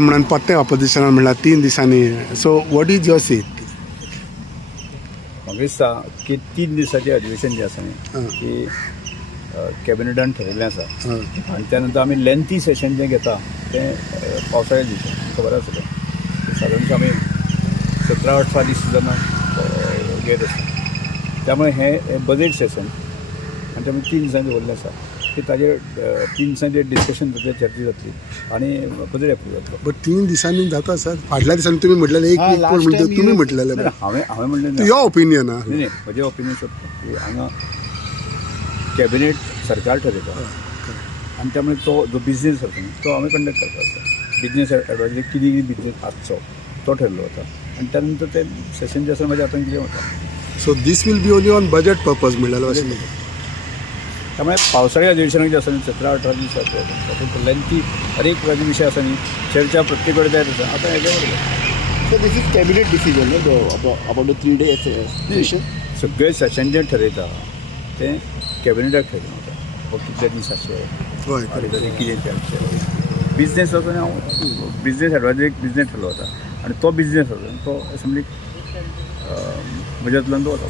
म्हणून पत्ते ऑपोजिशनान म्हणला 3 दिसांनी. So what is your seat? म्हाका दिसता की 3 दिसाचें अधिवेशन जें आसा न्ही की कॅबिनेटान ठरयिल्लें आसा आनी त्या नंतर आमी लेंथी सेशन जें घेता तें पावसाळ्या दिवसां खबर आसतलें सादारणशें आमी 17-18 दीस जेन्ना घेत आसता त्यामुळे हे बजेट सेशन आनी त्यामुळे 3 दिसांचें दवरलें आसा की ताजेर 3 दिसांचें डिस्कशन ताचेर चर्चा जातली आनी बजेट एप्रूव जातलो. बट 3 दिसांनी जाता सर. फाटल्या दिसांनी तुम्ही म्हटलेले एक वीक कोण म्हणतो तुम्ही म्हटलेले. हांवें म्हणलें युअर ओपिनियन. नाही म्हजें ओपिनियन सोडटा की हांगा कॅबिनेट सरकार ठरयता आनी त्यामुळे तो जो बिझनेस आसा न्ही तो आमी कंडक्ट करता आसता. बिझनेस एडवायजरी कितें कितें बिझनेस आसचो तो ठरलो वता आनी त्या नंतर तें सेशन जें आसा म्हाज्या हातान कितें वता. So this will be only on budget purpose म्हणलेलो अशें. त्यामुळे पावसाळी अधिवेशनाक जे आसा न्ही 17-18 दीस तातूंत लेंथी हर एक विशय आसा न्ही चर्चा प्रत्येक कडेन जायत आसा. आतां हेज्या बरोबर So this is cabinet decision, no? About the 3-day session. सगळे सेशन जें ठरयता तें कॅबिनेटाक ठरयता वता. हो कितले दीस आसचे होय. आनी कितें तें बिझनेस आसा न्ही हांव बिझनेस एडवायजरीक बिझनेस ठरलो वता आनी तो बिझनेस आसा तो असेंब्लीक बजेटांतल्यान तो वता.